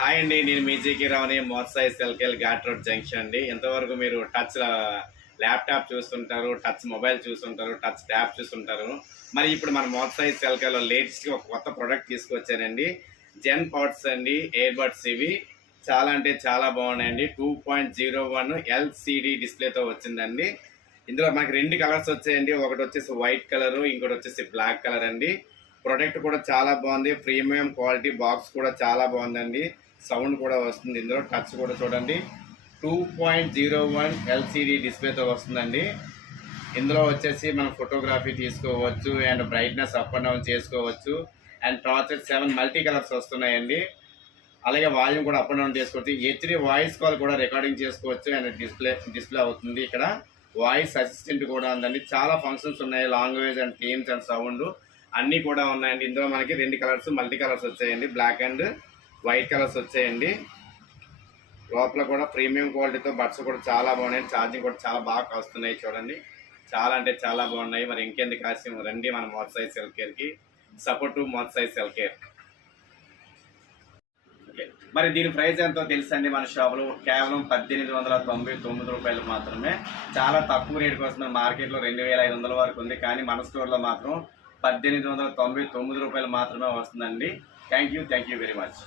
Hi అండి, నేను మీ GK రావుని మోత్సాయి సెల్కెల్ ghat road junction అండి. ఇంతవరకు మీరు టచ్ ల్యాప్టాప్ చూస్తుంటారు, టచ్ మొబైల్ చూస్తుంటారు, టచ్ ట్యాబ్ చూస్తుంటారు. మరి ఇప్పుడు మన మోత్సాయి సెల్కెల్లో లేటెస్ట్గా ఒక కొత్త ప్రోడక్ట్ తీసుకొచ్చానండి. జెన్ పాడ్స్ అండి, ఇయర్ బడ్స్ ఇవి చాలా అంటే చాలా బాగున్నాయండి. 2.01 LCD డిస్ప్లేతో వచ్చిందండి. ఇందులో మనకి రెండు కలర్స్ వచ్చాయండి. ఒకటి వచ్చేసి వైట్ కలర్, ఇంకోటి వచ్చేసి బ్లాక్ కలర్ అండి. ప్రొడక్ట్ కూడా చాలా బాగుంది. ప్రీమియం క్వాలిటీ, బాక్స్ కూడా చాలా బాగుందండి. సౌండ్ కూడా వస్తుంది. ఇందులో టచ్ కూడా చూడండి, 2.01 LCD డిస్ప్లేతో వస్తుందండి. ఇందులో వచ్చేసి మనం ఫోటోగ్రఫీ తీసుకోవచ్చు and brightness up and down చేసుకోవచ్చు. అండ్ టార్చర్ 7 మల్టీ కలర్స్ వస్తున్నాయండి. అలాగే వాల్యూమ్ కూడా అప్ అండ్ డౌన్ చేసుకోవచ్చు. HD వాయిస్ కాల్ కూడా రికార్డింగ్ చేసుకోవచ్చు అండ్ డిస్ప్లే అవుతుంది. ఇక్కడ వాయిస్ అసిస్టెంట్ కూడా ఉందండి. చాలా ఫంక్షన్స్ ఉన్నాయి, language and themes and sound అన్నీ కూడా ఉన్నాయండి. ఇందులో మనకి రెండు కలర్స్ మల్టీ కలర్స్ వచ్చాయండి, బ్లాక్ అండ్ వైట్ కలర్స్ వచ్చాయండి. లోపల కూడా ప్రీమియం క్వాలిటీతో బడ్స్ కూడా చాలా బాగున్నాయి. ఛార్జింగ్ కూడా చాలా బాగా వస్తున్నాయి. చూడండి, చాలా అంటే చాలా బాగున్నాయి. మరి ఇంకెందుకు ఆలస్యం, రండి మన మోత్సాయి సెల్ కేర్కి. Support to Motsai cell care. Okay, మరి దీని ప్రైస్ ఎంతో తెలుసండి. మన షాపులో కేవలం 1899 రూపాయలు మాత్రమే. చాలా తక్కువ రేటుకి వస్తుంది. మార్కెట్లో 2500 వరకు ఉంది, కానీ మన స్టోర్లో మాత్రం 1899 రూపాయలు మాత్రమే వస్తుందండి. Thank you very much.